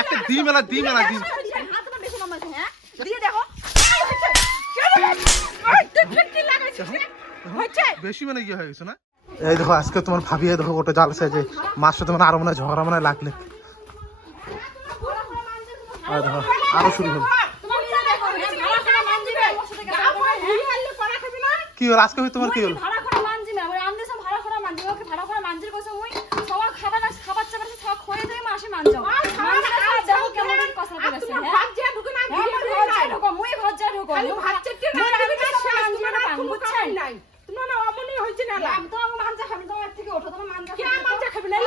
একটা দিই মেলা দিই মেলা দিই হাত তোমার বেশি লম্বা হয়েছে, হ্যাঁ দিয়ে দেখো বেশি মানে কি হয়ে গেছে না? এই দেখো আজকে তোমার ভাবিয়ে দেখো ওটা জ্বালছে যে মার সাথে মানে আরো মনে হয় ঝগড়া মনে হয় লাগলে দেখো আরো শুরু হলো। কি হলো আজকে তোমার কি হলো?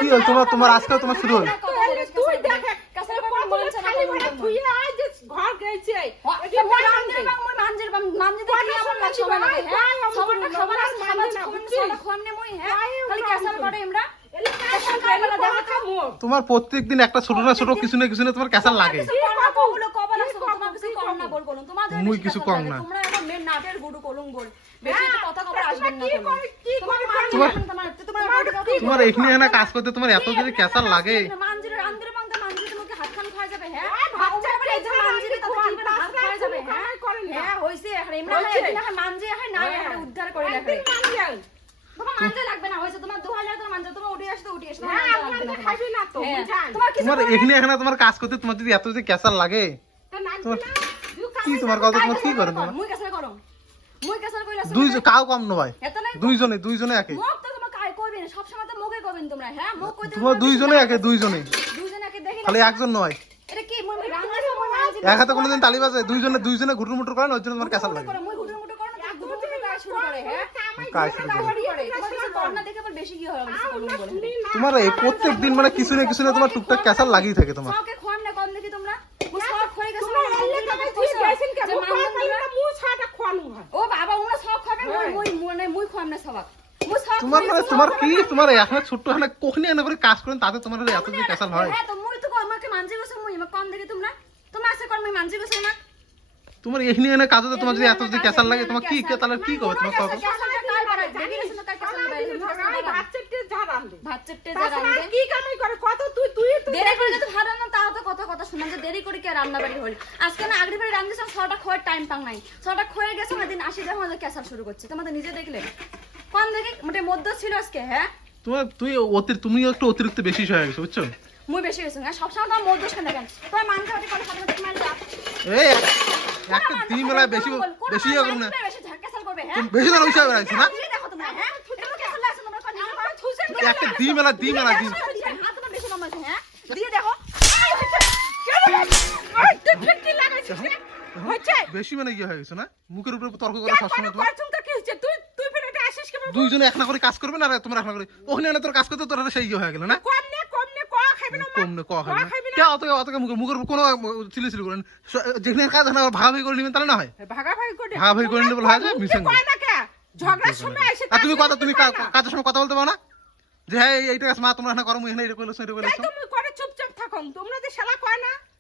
কি হলো তোমার তোমার আজকে তোমার শুরু হলো? তোমার প্রত্যেকদিন একটা ছোট না ছোট কিছু না কিছু না তোমার ক্যাসাল লাগে। মুই কিছু কম না। তোমার এখানে এখানে কাজ করতে তোমার এত যদি ক্যাসাল লাগে তোমার এখানে এখানে তোমার কাজ করতে তোমার যদি এত যদি ক্যাসাল লাগে কি তোমার কথা তোমার কি করে তোমার দুই কাউ কম নয় দুইজনে দুইজনে একে তোমার দুইজনে একে দুইজনে খালি একজন নয় এক হাতে কোনোদিন তালি বাজে দুইজনে দুইজনে ঘুটুর মুটুর করেন ওই জন্য তোমার ক্যাসাল লাগে তোমার এই প্রত্যেক দিন মানে কিছু না কিছু না তোমার টুকটাক ক্যাসাল লাগিয়ে থাকে তোমার তোমার মানে তোমার কি তোমার এখন ছোট্ট এখানে কখনই এনে করে কাজ করেন তাতে তোমার এত যে ক্যাসাল হয় তোমার এখানে এনে কাজ হতে তোমার যদি এত যদি ক্যাসাল লাগে তোমার কি তাহলে কি করবে তোমার কথা তুমি একটু অতিরিক্ত বেশি হয়ে গেছো বুঝছো মুই বেশি গেছো না সবসময় তোমার মদ দোষ কেন দেখেন তোমার মানতে হতে কোনো সাথে সাথে মান যা এই একটা দিন মেলা বেশি বেশি ইয়ে করো না বেশি ঝাক্কাসাল করবে হ্যাঁ বেশি ধরে উঠে বেড়াইছো না দেখো তোমরা হ্যাঁ এত কেসল লাগছে তোমরা কোন একটা দিন মেলা হাত তোমার বেশি লম্বা হয়েছে, হ্যাঁ দিয়ে দেখো বেশি মানে কি হয়ে গেছে না মুখের উপরে তর্ক করা সবসময় তোমার দুইজনে এক না করে কাজ করবে না আর তোমরা এক না করে ওখানে এনে তোর কাজ করতে তোর সেই ইয়ে হয়ে গেল না কম না ক খাবে না কে অত অত মুখের উপর কোনো চিলি চিলি করেন যেখানে কাজ না ভাগাভাগি করে নেবেন তাহলে না হয় ভাগাভাগি করে নেবে হয় যায় মিশন আর তুমি কথা তুমি কাজের সময় কথা বলতে পারো না যে হ্যাঁ এইটা কাজ মা তোমরা না করো এখানে এটা কইলো সেটা কইলো চুপচাপ থাকো তোমরা যে শালা কয় না